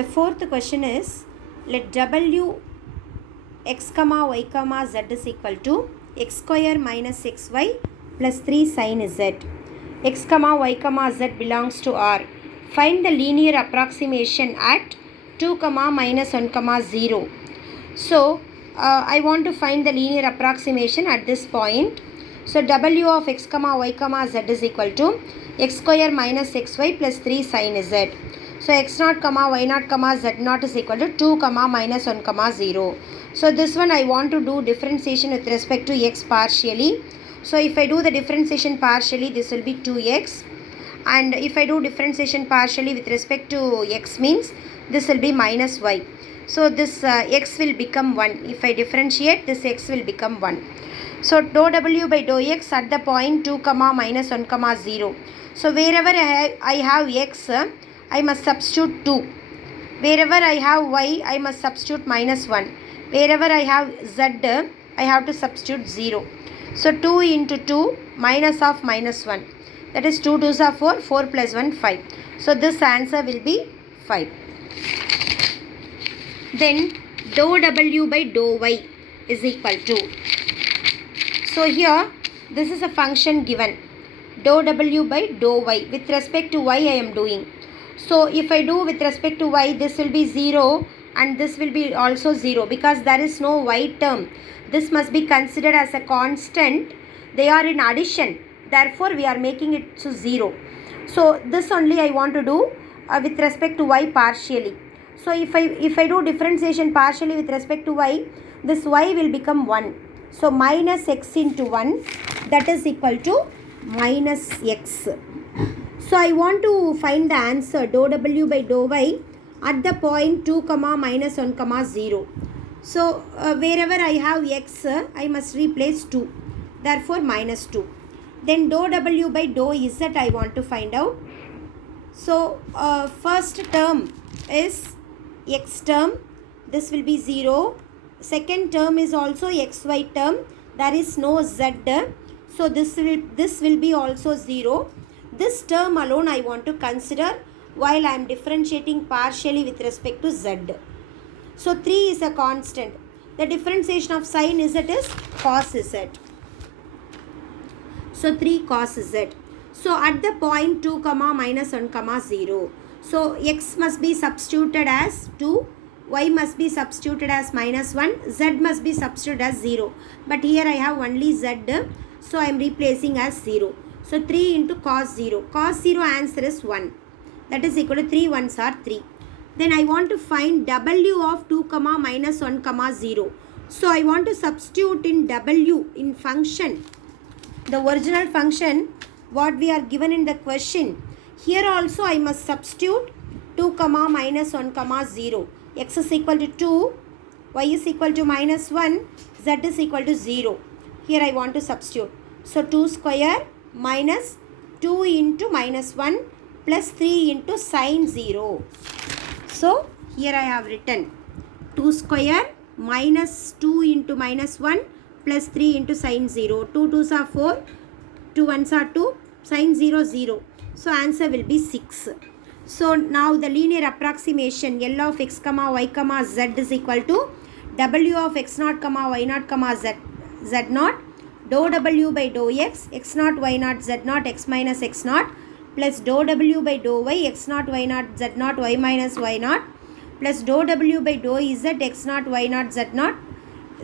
The fourth question is, let w x comma y comma z is equal to x square minus xy plus 3 sin z. X comma y comma z belongs to R. Find the linear approximation at 2 comma minus 1 comma 0. So I want to find the linear approximation at this point. So w of x comma y comma z is equal to x square minus xy plus 3 sin z. So x naught comma y naught comma z naught is equal to 2 comma minus 1 comma 0. So this one I want to do differentiation with respect to x partially. So if I do the differentiation partially, this will be 2x. And if I do differentiation partially with respect to x means this will be minus y. So this x will become 1. If I differentiate, this x will become 1. So dou w by dou x at the point 2 comma minus 1 comma 0. So wherever I have x, I must substitute 2. Wherever I have y, I must substitute minus 1. Wherever I have z, I have to substitute 0. So 2 into 2 minus of minus 1. That is 2 2s are 4, 4 plus 1 5. So this answer will be 5. Then dou w by dou y is equal to. So here this is a function given. Dou w by dou y. With respect to y I am doing. So if I do with respect to y, this will be 0 and this will be also 0 because there is no y term. This must be considered as a constant. They are in addition. Therefore, we are making it to 0. So this only I want to do with respect to y partially. So if I do differentiation partially with respect to y, this y will become 1. So minus x into 1, that is equal to minus x. So I want to find the answer dou w by dou y at the point 2 comma minus 1 comma 0. So wherever I have x, I must replace 2. Therefore minus 2. Then dou w by dou z I want to find out. So first term is x term. This will be 0. Second term is also xy term. There is no z. So this will be also 0. This term alone I want to consider while I am differentiating partially with respect to z. So 3 is a constant. The differentiation of sin z is cos z. So 3 cos z. So at the point 2 comma minus 1 comma 0. So x must be substituted as 2. Y must be substituted as minus 1. Z must be substituted as 0. But here I have only z. So I am replacing as 0. So 3 into cos 0. Cos 0 answer is 1. That is equal to 3 ones are 3. Then I want to find w of 2 comma minus 1 comma 0. So I want to substitute in w in function. The original function what we are given in the question. Here also I must substitute 2 comma minus 1 comma 0. X is equal to 2. Y is equal to minus 1. Z is equal to 0. Here I want to substitute. So 2 square minus 2 into minus 1 plus 3 into sin 0. So here I have written 2 square minus 2 into minus 1 plus 3 into sin 0. 2 2s are 4, 2 1s are 2, sin 0 0. So answer will be 6. So now the linear approximation L of x comma y comma z is equal to w of x naught comma y naught comma z naught dou w by dou x naught y naught z naught x minus x naught plus dou w by dou y x naught y naught z naught y minus y naught plus dou w by dou z x naught y naught z naught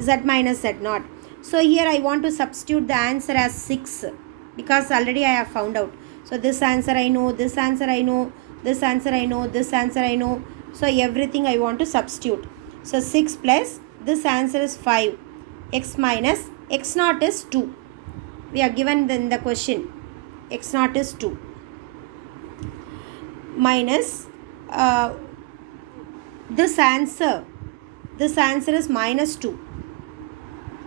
z minus z naught. So here I want to substitute the answer as 6 because already I have found out. So this answer I know, this answer I know, this answer I know, this answer I know. So everything I want to substitute. So 6 plus this answer is 5. X minus x naught is 2. We are given in the question. X naught is 2. Minus this answer is minus 2.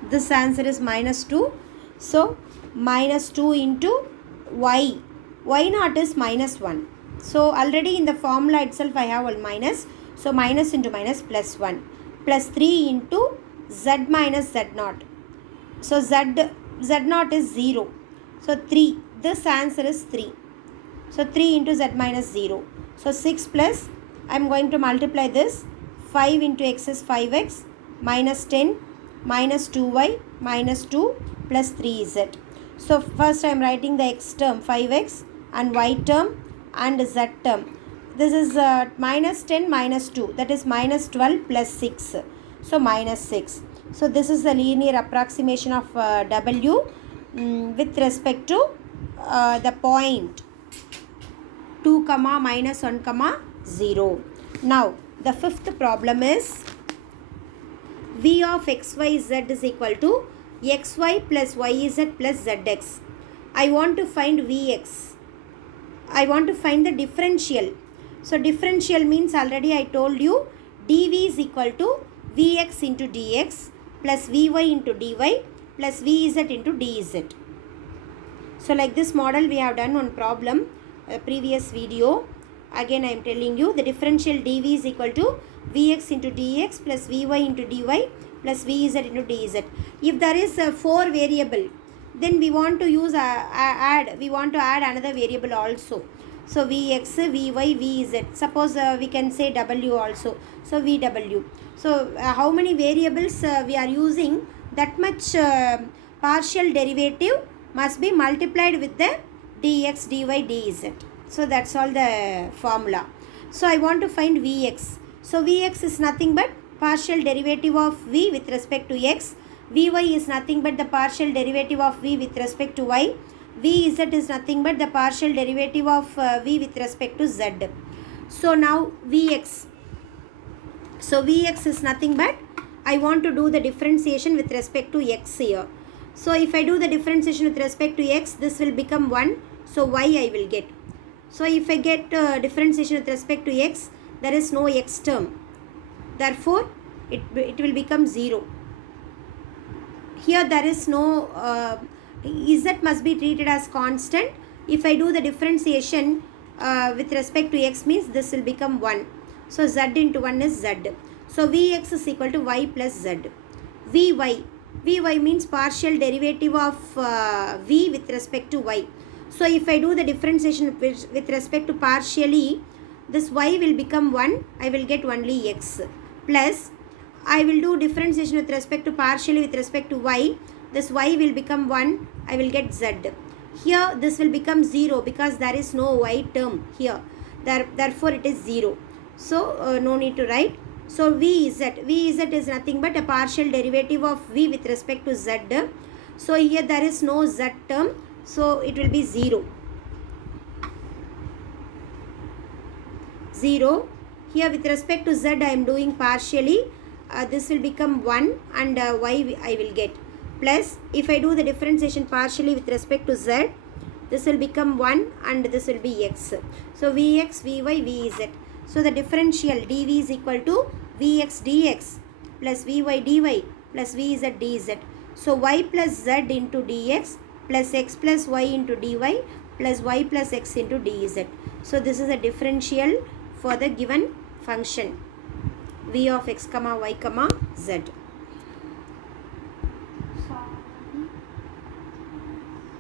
This answer is minus 2. So minus 2 into y. Y naught is minus 1. So already in the formula itself I have a minus. So minus into minus plus 1. Plus 3 into z minus z naught. So z naught is 0. So 3. This answer is 3. So 3 into z minus 0. So 6 plus I am going to multiply this. 5 into x is 5x minus 10 minus 2y minus 2 plus 3z. So first I am writing the x term 5x and y term and z term. This is minus 10 minus 2, that is minus 12 plus 6. So minus 6. So this is the linear approximation of w with respect to the point 2 comma minus 1 comma 0. Now the fifth problem is v of xyz is equal to xy plus yz plus zx. I want to find vx. I want to find the differential. So differential means, already I told you, dv is equal to vx into dx plus vy into dy plus vz into dz. So like this model we have done one problem, previous video. Again I am telling you, the differential dv is equal to vx into dx plus vy into dy plus vz into dz. If there is a 4 variable, then we want to use we want to add another variable also. So vx, vy, vz. Suppose we can say w also. So vw. So how many variables we are using, that much partial derivative must be multiplied with the dx, dy, dz. So that's all the formula. So I want to find vx. So vx is nothing but partial derivative of v with respect to x. Vy is nothing but the partial derivative of v with respect to y. Vz is nothing but the partial derivative of v with respect to z. So now vx. So vx is nothing but, I want to do the differentiation with respect to x here. So if I do the differentiation with respect to x, this will become 1. So y I will get. So if I get differentiation with respect to x, there is no x term. Therefore, it will become 0. Here there is no z must be treated as constant. If I do the differentiation with respect to x, means this will become 1. So z into 1 is z. So vx is equal to y plus z. Vy. Vy means partial derivative of v with respect to y. So if I do the differentiation with respect to partially, this y will become 1. I will get only x. Plus I will do differentiation with respect to partially with respect to y. This y will become 1. I will get z. Here this will become 0 because there is no y term here. Therefore it is 0. So no need to write. So vz. Vz is nothing but a partial derivative of v with respect to z. So here there is no z term. So it will be 0. 0. Here with respect to z I am doing partially. This will become 1 and y I will get. Plus if I do the differentiation partially with respect to z, this will become 1 and this will be x. So vx, vy, vz. So the differential dv is equal to vx dx plus vy dy plus vz dz. So y plus z into dx plus x plus y into dy plus y plus x into dz. So this is a differential for the given function v of x comma y comma z.